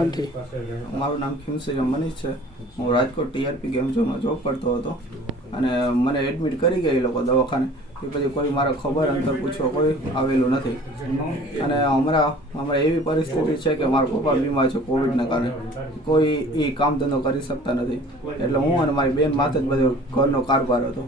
નામથી? મારું નામ ખીમસિંહ મનીષ છે. હું રાજકોટ ટીઆરપી ગેમ ઝોનમાં જોબ કરતો હતો અને મને એડમિટ કરી ગયા એ લોકો દવાખાને. એ પછી કોઈ મારે ખબર અંતર પૂછવા કોઈ આવેલું નથી. અને હમણાં એવી પરિસ્થિતિ છે કે મારા પપ્પા બીમાર છે કોવિડના કારણે. કોઈ એ કામ ધંધો કરી શકતા નથી. એટલે હું અને મારી બેન માથે જ બધો ઘરનો કારભાર હતો.